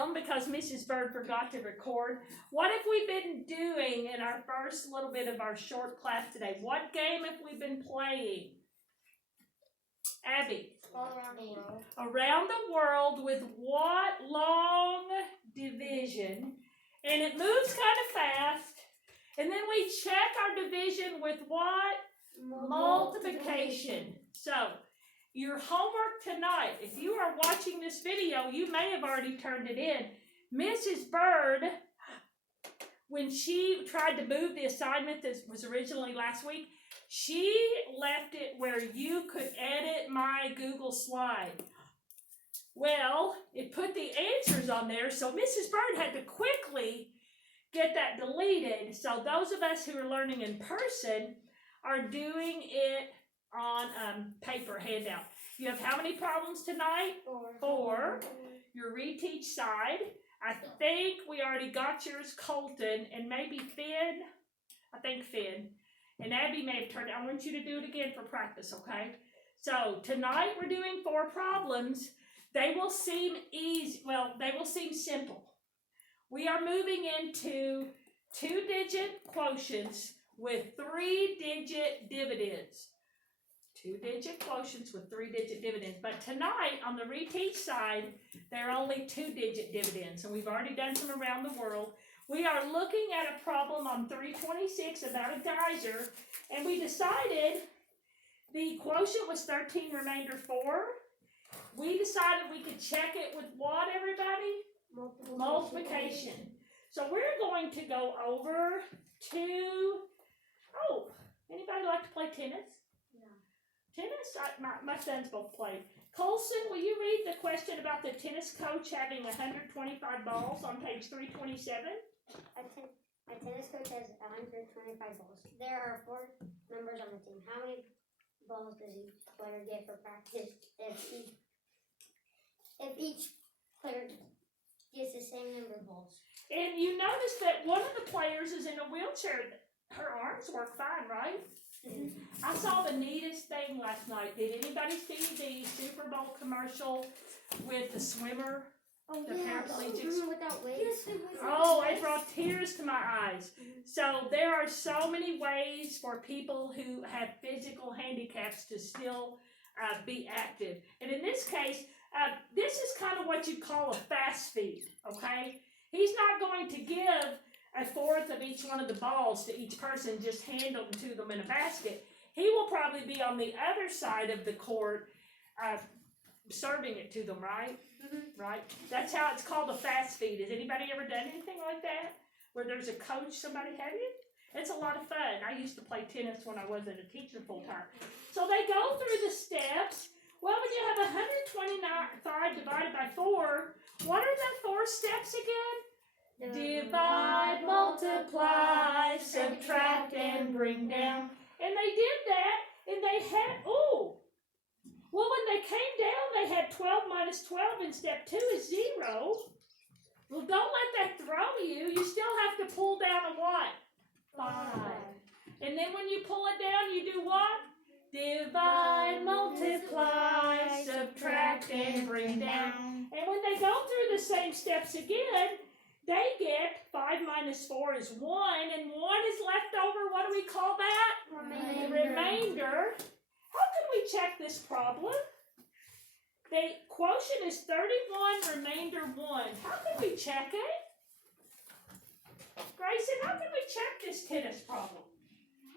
film because Mrs. Bird forgot to record. What have we been doing in our first little bit of our short class today? What game have we been playing? Abby? All around the world. Around the world with what long division? And it moves kind of fast. And then we check our division with what? Multiplication. So, your homework tonight, if you are watching this video, you may have already turned it in. Mrs. Bird, when she tried to move the assignment that was originally last week, she left it where you could edit my Google slide. Well, it put the answers on there, so Mrs. Bird had to quickly get that deleted. So those of us who are learning in person are doing it on paper handout. You have how many problems tonight? 4. Your reteach side. I think we already got yours, Colton, and maybe Finn. I think Finn. And Abby may have turned it. I want you to do it again for practice, okay? So tonight we're doing 4 problems. They will seem easy. Well, they will seem simple. We are moving into 2-digit quotients with 3-digit dividends. 2-digit quotients with 3-digit dividends. But tonight, on the reteach side, there are only 2-digit dividends. And we've already done some around the world. We are looking at a problem on 326 about a geyser. And we decided the quotient was 13 remainder 4. We decided we could check it with what, everybody? Multiplication. So we're going to go over to, anybody like to play tennis? Tennis? My sons both play. Colson, will you read the question about the tennis coach having 125 balls on page 327? A tennis coach has 125 balls. There are 4 members on the team. How many balls does each player get for practice if each player gets the same number of balls? And you notice that one of the players is in a wheelchair. Her arms work fine, right? Mm-hmm. I saw the neatest thing last night. Did anybody see the Super Bowl commercial with the swimmer? The paraplegics? Without weights. Oh, it brought tears to my eyes. So there are so many ways for people who have physical handicaps to still be active. And in this case, this is kind of what you call a fast feed, okay? He's not going to give 1/4 of each one of the balls to each person, just hand them to them in a basket. He will probably be on the other side of the court serving it to them, right? Mm-hmm. Right? That's how it's called a fast feed. Has anybody ever done anything like that? Where there's a coach, somebody have you? It's a lot of fun. I used to play tennis when I wasn't a teacher full time. So they go through the steps. Well, when you have 125 divided by 4, what are the 4 steps again? Divide, multiply, subtract, and bring down. And they did that, and they had, well, when they came down, they had 12 minus 12 in step 2 is 0. Well, don't let that throw you. You still have to pull down a what? 5. And then when you pull it down, you do what? Divide, multiply, subtract, and bring down. And when they go through the same steps again, they get 5 minus 4 is 1, and 1 is left over. What do we call that? Remainder. How can we check this problem? The quotient is 31, remainder 1. How can we check it? Grayson, how can we check this tennis problem?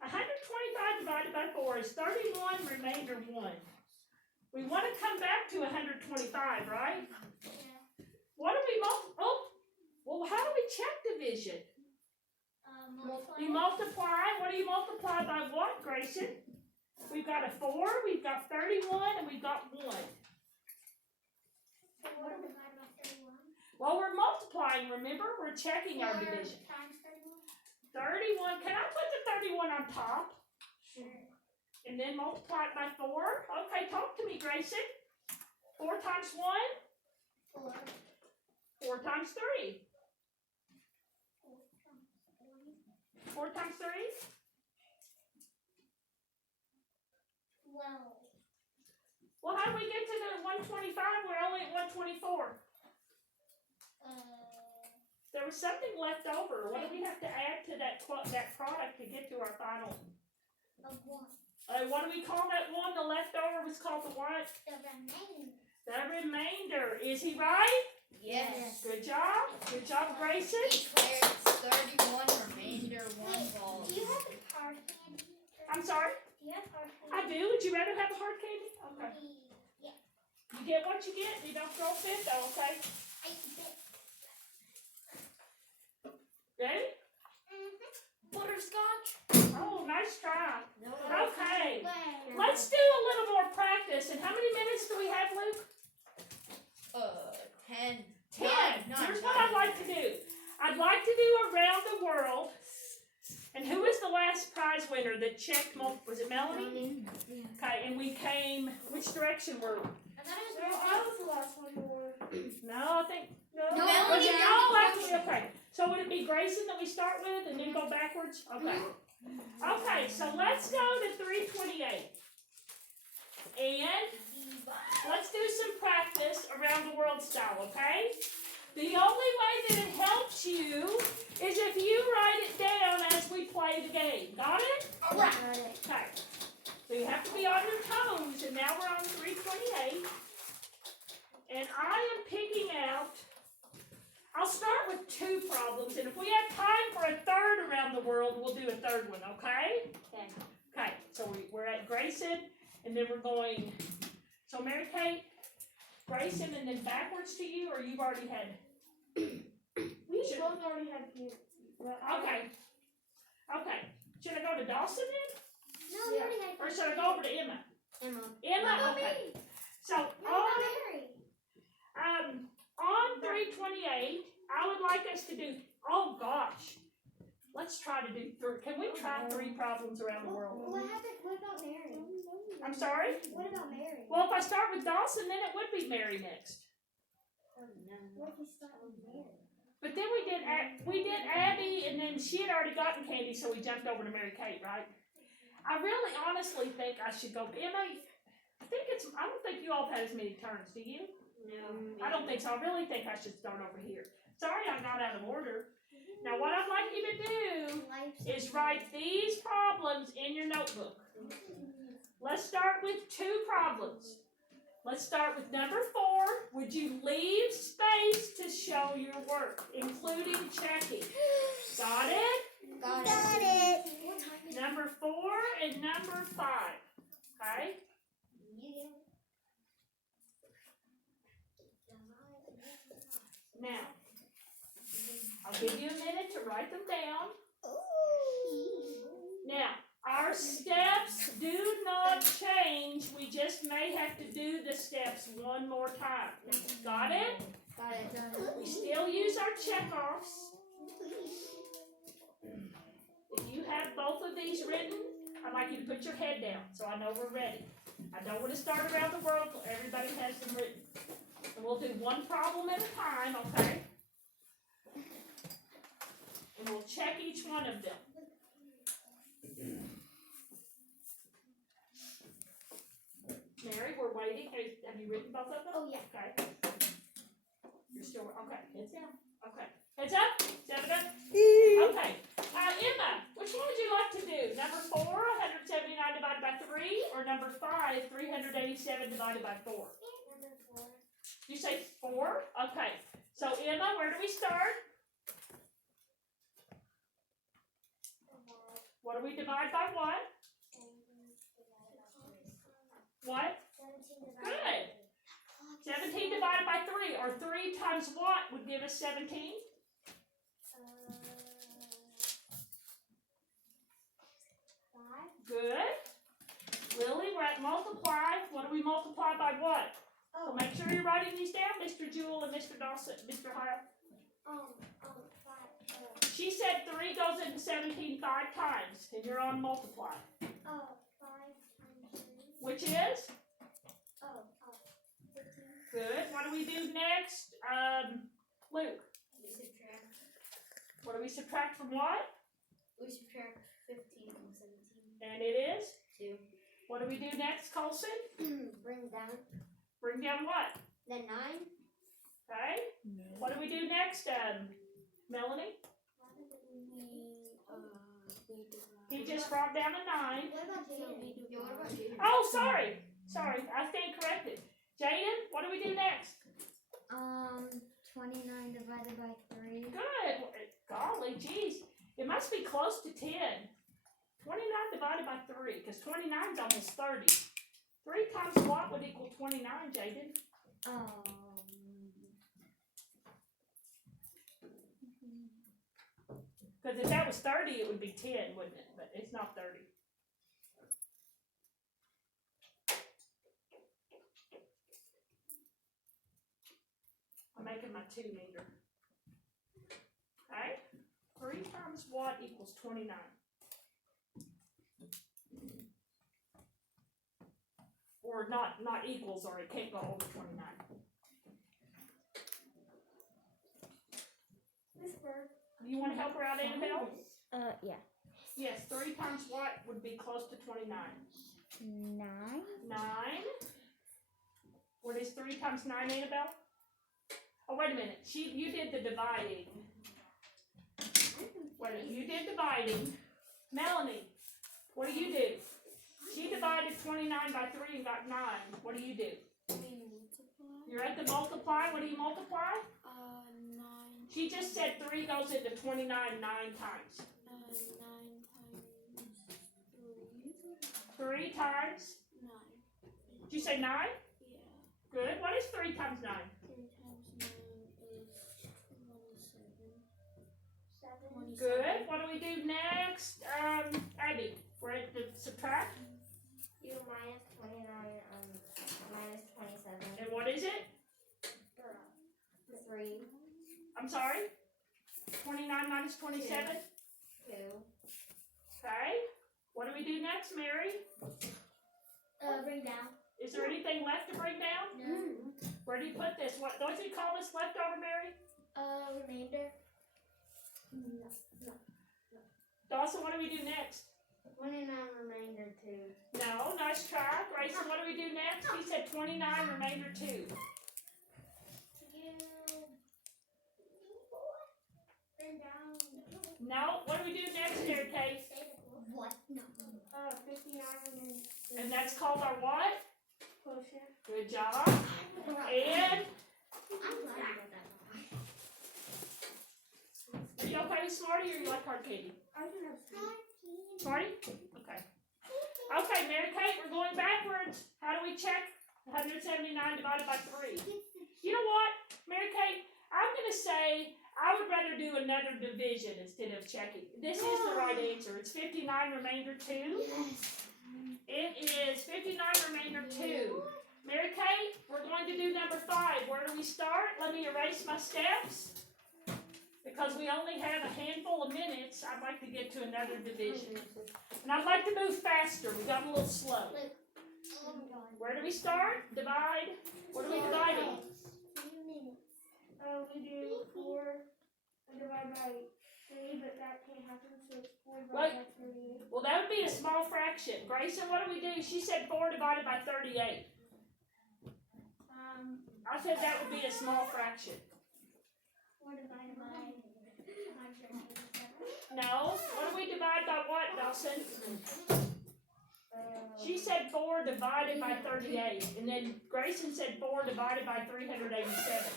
125 divided by 4 is 31, remainder 1. We want to come back to 125, right? Yeah. What do we well, how do we check division? Multiply. You multiply. What do you multiply by what, Grayson? We've got a 4, we've got 31, and we've got 1. So what do we divide by 31? Well, we're multiplying, remember? We're checking our division. Times 31. Can I put the 31 on top? Sure. And then multiply it by 4? Okay, talk to me, Grayson. 4 times 1? 4 times 3. 4 times 3? 12. Well, how do we get to the 125? We're only at 124. there was something left over. What do we have to add to that product to get to our final? What do we call that one? The leftover was called the what? The remainder. Is he right? Yes. Good job. Good job, Grayson. Each player gets 31, remainder 1 ball. Do you have a hard candy? I'm sorry? Do you have hard I candy? do. Would you rather have a hard candy? Okay. Yeah. You get what you get. You don't throw a fit though, okay? Ready? Butterscotch. Oh, nice try. No. Okay. Let's do a little more practice. And how many minutes do we have, Luke? 10. 10. Nine. Here's what I'd like to do. I'd like to do around the world. And who was the last prize winner that checked was it Melanie? Okay, and we came, which direction were we? I thought it was the last one more. No, I think, No, was it, Melanie. oh, actually, okay. So would it be Grayson that we start with and then go backwards? Okay. Okay, so let's go to 328. And let's do some practice around the world style, okay? The only way that it helps you is if you write it down as we play the game. Got it? Alright. Okay. So you have to be on your toes, and now we're on 328. And I am picking out, I'll start with 2 problems, and if we have time for a third around the world, we'll do a third one, okay? Okay. Okay, so we're at Grayson, and then we're going, so Mary Kate, Grayson, and then backwards to you, or you've already had? We both already had you. Okay. Okay. Should I go to Dawson then? No, we already had Or should I go over to Emma? Emma. Emma, okay. So Mary. on 328, I would like us to do, oh gosh, let's try to do 3. Can we try 3 problems around the world? What happened? What about Mary? I'm sorry? What about Mary? Well, if I start with Dawson, then it would be Mary next. What if we start with Mary? But then we did Abby, and then she had already gotten candy, so we jumped over to Mary Kate, right? I really honestly think I should go, Emma, I don't think you all have had as many turns, do you? No. I don't think so. I really think I should start over here. Sorry I got out of order. Now what I'd like you to do is write these problems in your notebook. Let's start with 2 problems. Let's start with number 4. Would you leave space to show your work, including checking? Got it? Got it. What time is it? Number 4 and number 5. Okay? Yeah. Now, I'll give you a minute to write them down. Now, our steps do not change. We just may have to do the steps one more time. Got it? Got it. We still use our checkoffs. If you have both of these written, I'd like you to put your head down so I know we're ready. I don't want to start around the world until everybody has them written. And we'll do 1 problem at a time, okay? And we'll check each one of them. Mary, we're waiting. Have you written both of them? Oh, yeah. Okay. You're still, okay. Heads down. Okay. Heads up. 7 up. Okay. Emma, which one would you like to do? Number 4, 179 divided by 3, or number 5, 387 divided by 4? Number 4. You say 4? Okay. So Emma, where do we start? What do we divide by what? What? 17 divided by 3, or 3 times what would give us 17? 5. Good. Lily, we're at multiply. What do we multiply by what? So make sure you're writing these down, Mr. Jewell and Mr. Dawson, Mr. Hyle. 5. She said 3 goes into 17 5 times, and you're on multiply. 5 times 3. Which is? 15. Good. What do we do next? Luke. We subtract. What do we subtract from what? We subtract 15 from 17. And it is? 2. What do we do next, Colson? Bring down. Bring down what? Then 9. Okay. What do we do next? Melanie? We He just brought down a 9. What about Jaden? Yeah, what about you? Oh, sorry. Sorry, I stand corrected. Jaden, what do we do next? 29 divided by 3. Good. Golly, geez. It must be close to 10. 29 divided by 3, because 29 is almost 30. 3 times what would equal 29, Jaden? Because if that was 30, it would be 10, wouldn't it? But it's not 30. I'm making my 2 meter. Okay? 3 times what equals 29? Or not equals, or it can't go over 29. You want to help her out, Annabelle? Yeah. Yes, 3 times what would be close to 29? 9. 9. What is 3 times 9, Annabelle? Oh, wait a minute. You did the dividing. Wait a minute. You did dividing. Melanie, what do you do? She divided 29 by 3 and got 9. What do you do? We multiply. You're at the multiply. What do you multiply? 9. She just said 3 goes into 29 9 times. 9 times 3 times. 9. Did you say 9? Yeah. Good. What is 3 times 9? 3 times 9 is 27. Good. What do we do next? Abby, we're at the subtract. You minus 29 minus 27. And what is it? 3. I'm sorry? 29 minus 27? 2. Okay. What do we do next, Mary? Bring down. Is there anything left to bring down? No. Where do you put this? What don't you call this leftover, Mary? Remainder. No. Dawson, what do we do next? 29 remainder 2. No, nice try. Grayson, what do we do next? He said 29 remainder 2. Bring down. No, what do we do next, Mary Kate? What? No. 59 remainder 2. And that's called our what? Quotient. Good job. And I'm glad I got that. are you okay with Smarty or you like hard candy? I can have Smarty? Okay. Okay, Mary Kate, we're going backwards. How do we check 179 divided by 3? You know what, Mary Kate? I'm going to say I would rather do another division instead of checking. This is the right answer. It's 59 remainder 2. It is 59 remainder 2. Mary Kate, we're going to do number 5. Where do we start? Let me erase my steps. Because we only have a handful of minutes, I'd like to get to another division. And I'd like to move faster. We got a little slow. Where do we start? Divide. What are we dividing? We do 4 divided by 3, but that can't happen, so it's 4 What? divided by 38. Well, that would be a small fraction. Grayson, what do we do? She said 4 divided by 38. I said that would be a small fraction. 4 divided by 137. No. What do we divide by what, Dawson? She said 4 divided by 38. And then Grayson said 4 divided by 387.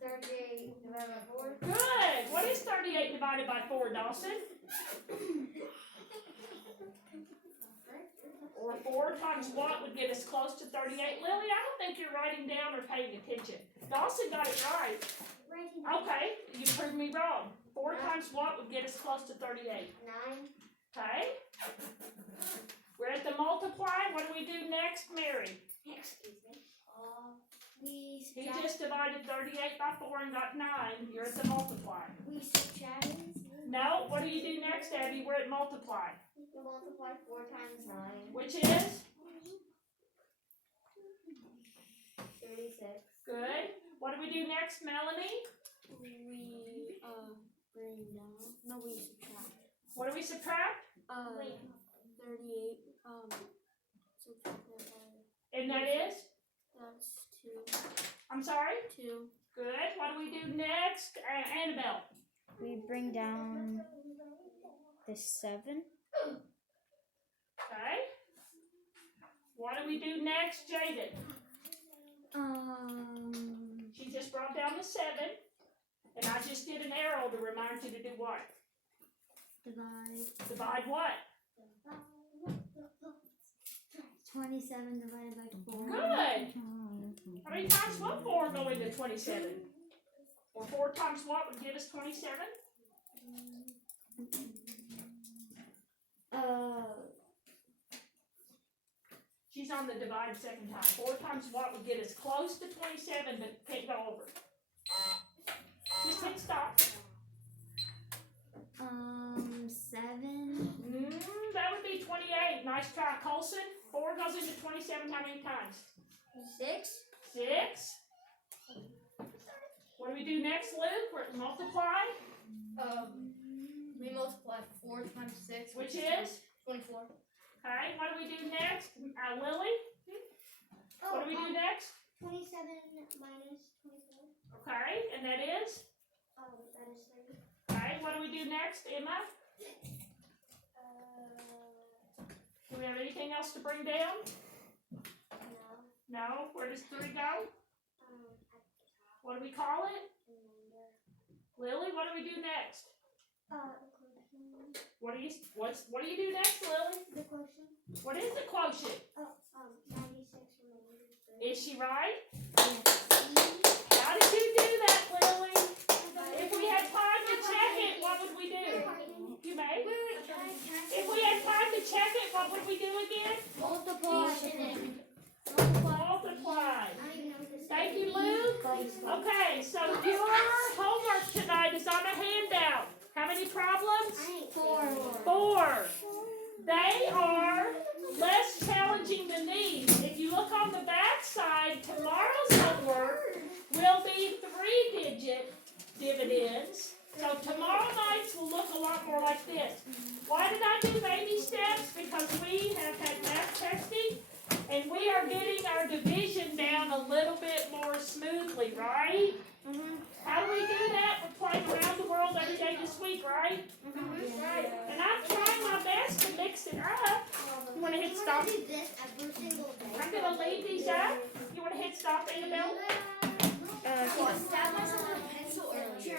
38 divided by 4. Good. What is 38 divided by 4, Dawson? Or 4 times what would get us close to 38? Lily, I don't think you're writing down or paying attention. Dawson got it right. Okay, you proved me wrong. 4 times what would get us close to 38? 9. Okay. We're at the multiply. What do we do next, Mary? Excuse me. He just divided 38 by 4 and got 9. You're at the multiply. We subtract. No, what do you do next, Abby? We're at multiply. We multiply 4 times 9. Which is? 36. Good. What do we do next, Melanie? We bring down. No, we subtract. What do we subtract? 38. Subtract that by. And that is? That's 2. I'm sorry? 2. Good. What do we do next? Annabelle. We bring down the 7. Okay. What do we do next, Jaden? She just brought down the 7, and I just did an arrow to remind you to do what? Divide. Divide what? 27 divided by 4. Good. How many times will 4 go into 27? Or 4 times what would give us 27? She's on the divide second time. 4 times what would get us close to 27, but can't go over. Just hit stop. 7. That would be 28. Nice try, Colson. 4 goes into 27 how many times? 6. 6. What do we do next, Luke? We're multiply. We multiply 4 times 6, Which is? 24. Okay, what do we do next? Lily? What do we do next? 27 minus 24. Okay, and that is? That is 30. Okay, what do we do next, Emma? Do we have anything else to bring down? No. No? Where does 3 go? At the top. What do we call it? Remainder. Lily, what do we do next? Quotient. What do you do next, Lily? The quotient. What is the quotient? 96 remainder. Is she right? Yes. How did you do that, Lily? If we had time to check it, what would we do? You may. If we had time to check it, what would we do again? Multiply. Multiply. Thank you, Luke. Okay, so your homework tonight is on a handout. How many problems? 4. They are less challenging than these. If you look on the back side, tomorrow's homework will be 3-digit dividends. So tomorrow nights will look a lot more like this. Why did I do baby steps? Because we have had math testing, and we are getting our division down a little bit more smoothly, right? How do we do that? We're playing around the world every day this week, right? Right. And I'm trying my best to mix it up. You want to hit stop? do this every single day. I'm going to leave these up. You want to hit stop, Annabelle? I stabbed myself with a pencil earlier.